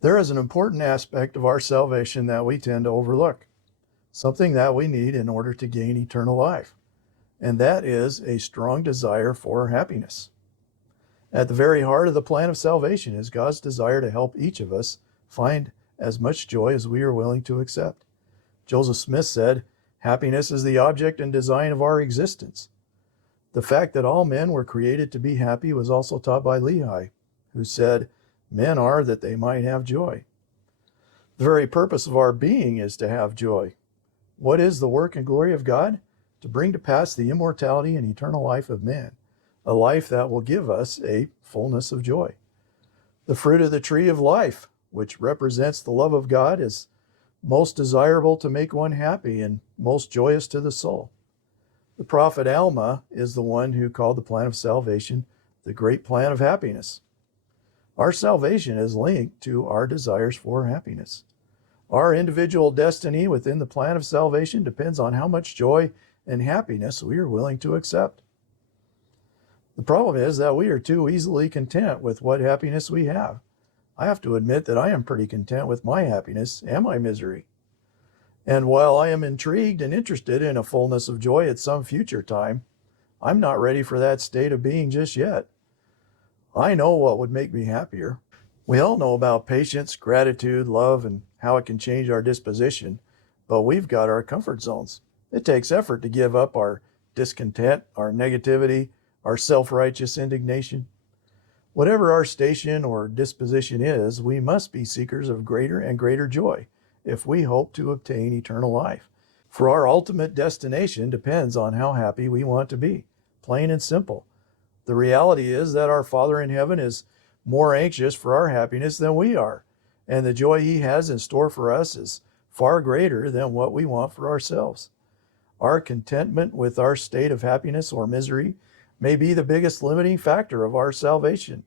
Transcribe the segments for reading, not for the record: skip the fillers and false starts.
There is an important aspect of our salvation that we tend to overlook, something that we need in order to gain eternal life, and that is a strong desire for happiness. At the very heart of the plan of salvation is God's desire to help each of us find as much joy as we are willing to accept. Joseph Smith said, "Happiness is the object and design of our existence." The fact that all men were created to be happy was also taught by Lehi, who said, "Men are that they might have joy." The very purpose of our being is to have joy. What is the work and glory of God? To bring to pass the immortality and eternal life of man, a life that will give us a fullness of joy. The fruit of the tree of life, which represents the love of God, is most desirable to make one happy and most joyous to the soul. The prophet Alma is the one who called the plan of salvation the great plan of happiness. Our salvation is linked to our desires for happiness. Our individual destiny within the plan of salvation depends on how much joy and happiness we are willing to accept. The problem is that we are too easily content with what happiness we have. I have to admit that I am pretty content with my happiness and my misery. And while I am intrigued and interested in a fullness of joy at some future time, I'm not ready for that state of being just yet. I know what would make me happier. We all know about patience, gratitude, love, and how it can change our disposition, but we've got our comfort zones. It takes effort to give up our discontent, our negativity, our self-righteous indignation. Whatever our station or disposition is, we must be seekers of greater and greater joy if we hope to obtain eternal life. For our ultimate destination depends on how happy we want to be, plain and simple. The reality is that our Father in heaven is more anxious for our happiness than we are, and the joy He has in store for us is far greater than what we want for ourselves. Our contentment with our state of happiness or misery may be the biggest limiting factor of our salvation.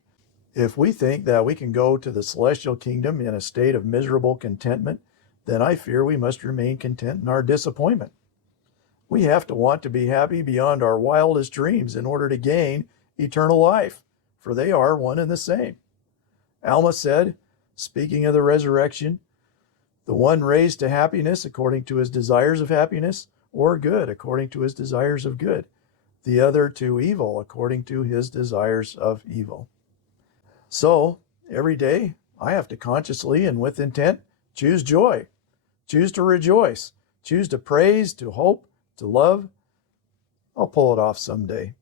If we think that we can go to the celestial kingdom in a state of miserable contentment, then I fear we must remain content in our disappointment. We have to want to be happy beyond our wildest dreams in order to gain eternal life, for they are one and the same. Alma said, speaking of the resurrection, the one raised to happiness according to his desires of happiness, or good according to his desires of good, the other to evil according to his desires of evil. So, every day, I have to consciously and with intent choose joy, choose to rejoice, choose to praise, to hope, to love. I'll pull it off someday.